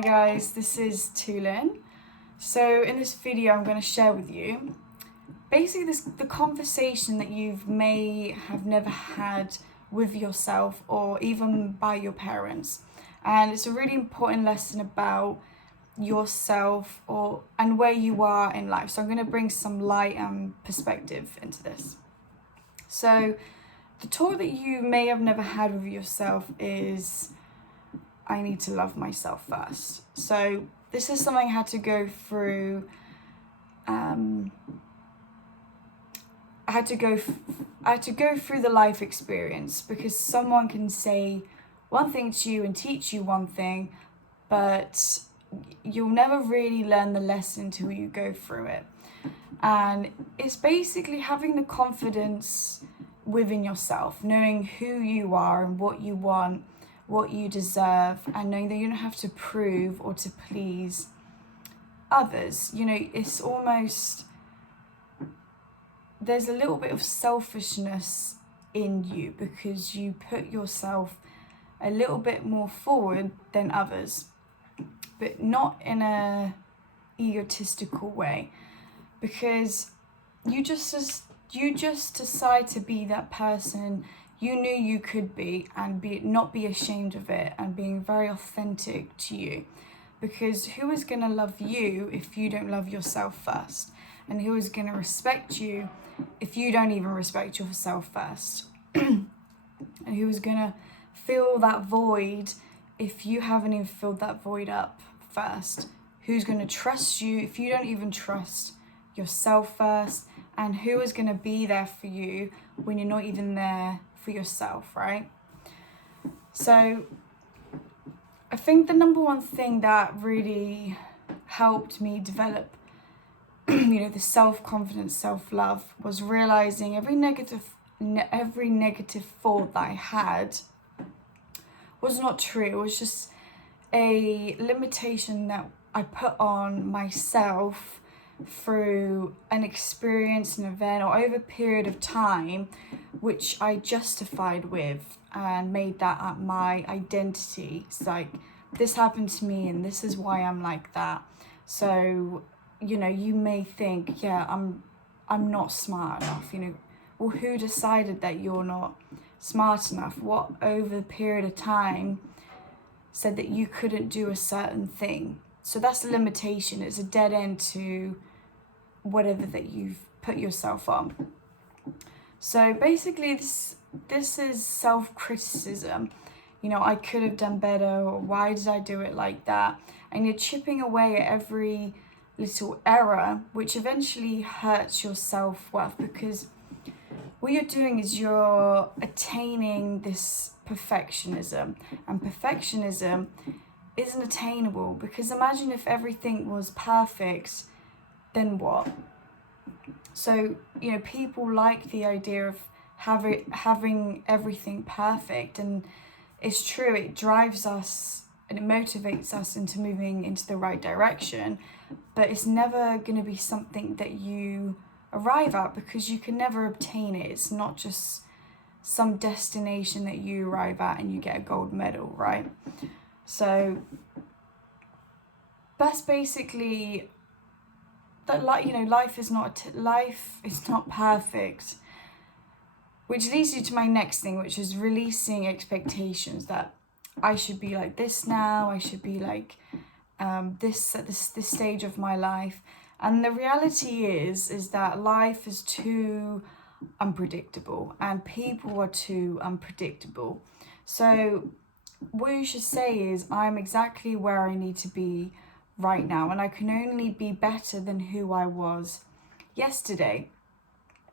Hi guys, this is Tulin. So in this video I'm going to share with you basically the conversation that you may have never had with yourself or even by your parents. And it's a really important lesson about yourself and where you are in life. So I'm going to bring some light and perspective into this. So the talk that you may have never had with yourself is, I need to love myself first. So this is something I had to go through. I had to go through the life experience, because someone can say one thing to you and teach you one thing, but you'll never really learn the lesson until you go through it. And it's basically having the confidence within yourself, knowing who you are and what you want, what you deserve, and knowing that you don't have to prove or to please others. You know, it's almost, there's a little bit of selfishness in you because you put yourself a little bit more forward than others, but not in a egotistical way, because you just decide to be that person you knew you could be, and not be ashamed of it, and being very authentic to you. Because who is going to love you if you don't love yourself first? And who is going to respect you if you don't even respect yourself first? And who is going to fill that void if you haven't even filled that void up first? Who's going to trust you if you don't even trust yourself first? And who is going to be there for you when you're not even there for yourself, right? So I think the number one thing that really helped me develop the self-confidence, self-love, was realizing every negative thought that I had was not true. It was just a limitation that I put on myself through an experience, an event, or over a period of time, which I justified with and made that my identity. It's like, this happened to me and this is why I'm like that. So, you may think, yeah, I'm not smart enough, Well, who decided that you're not smart enough? What over a period of time said that you couldn't do a certain thing? So that's a limitation. It's a dead end to whatever that you've put yourself on. So basically this is self-criticism. I could have done better, or why did I do it like that? And you're chipping away at every little error, which eventually hurts your self-worth, because what you're doing is you're attaining this perfectionism, and perfectionism isn't attainable, because imagine if everything was perfect, then what? So, people like the idea of having everything perfect, and it's true, it drives us and it motivates us into moving into the right direction, but it's never going to be something that you arrive at, because you can never obtain it. It's not just some destination that you arrive at and you get a gold medal, right? So that's basically that. Life is not perfect, which leads you to my next thing, which is releasing expectations that I should be like this now, I should be like this at this stage of my life. And the reality is that life is too unpredictable, and people are too unpredictable. So what you should say is, I'm exactly where I need to be right now, and I can only be better than who I was yesterday.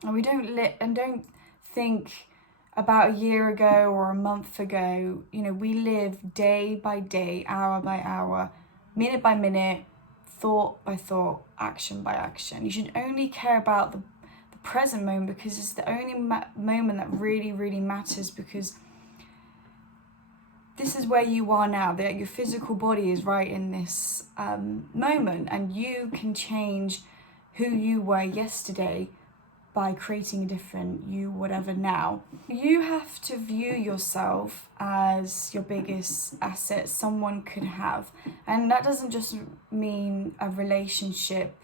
And we don't think about a year ago or a month ago. We live day by day, hour by hour, minute by minute, thought by thought, action by action. You should only care about the present moment, because it's the only moment that really, really matters, because this is where you are now. That your physical body is right in this moment, and you can change who you were yesterday by creating a different you, whatever now. You have to view yourself as your biggest asset someone could have. And that doesn't just mean a relationship,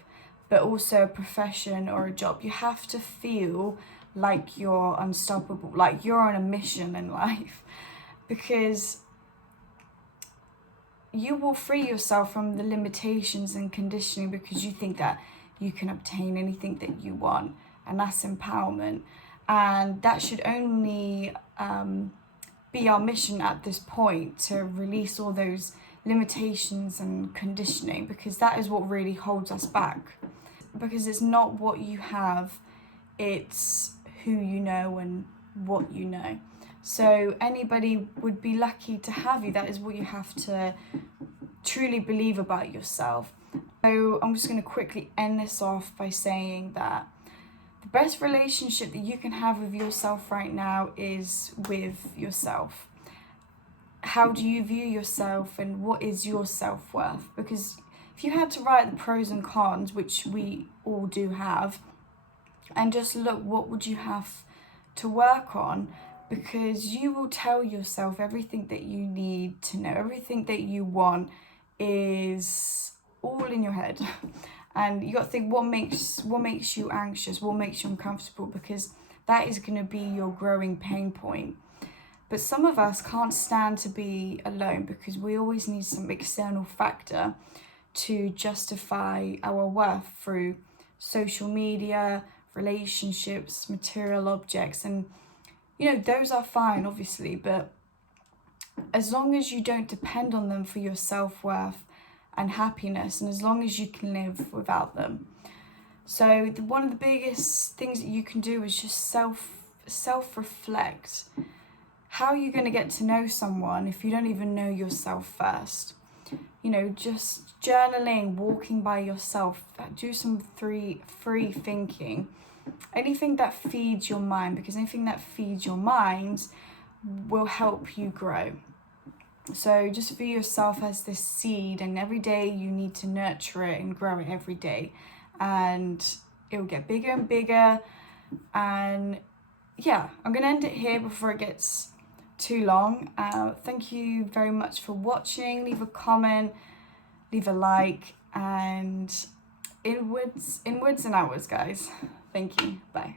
but also a profession or a job. You have to feel like you're unstoppable, like you're on a mission in life, because you will free yourself from the limitations and conditioning because you think that you can obtain anything that you want, and that's empowerment. And that should only be our mission at this point, to release all those limitations and conditioning, because that is what really holds us back. Because it's not what you have, it's who you know and what you know. So anybody would be lucky to have you. That is what you have to truly believe about yourself. So I'm just going to quickly end this off by saying that the best relationship that you can have with yourself right now is with yourself. How do you view yourself, and what is your self-worth? Because if you had to write the pros and cons, which we all do have, and just look, what would you have to work on? Because you will tell yourself everything that you need to know, everything that you want is all in your head. And you got to think, what makes you anxious, what makes you uncomfortable, because that is going to be your growing pain point. But some of us can't stand to be alone, because we always need some external factor to justify our worth through social media, relationships, material objects. And you know, those are fine, obviously, but as long as you don't depend on them for your self-worth and happiness, and as long as you can live without them. So one of the biggest things that you can do is just self-reflect. How are you going to get to know someone if you don't even know yourself first? You know, just journaling, walking by yourself, do some free thinking. Anything that feeds your mind, because anything that feeds your mind will help you grow. So just view yourself as this seed, and every day you need to nurture it and grow it every day, and it will get bigger and bigger. And yeah, I'm gonna end it here before it gets too long. Thank you very much for watching. Leave a comment, leave a like, and inwards and outwards, guys. Thank you. Bye.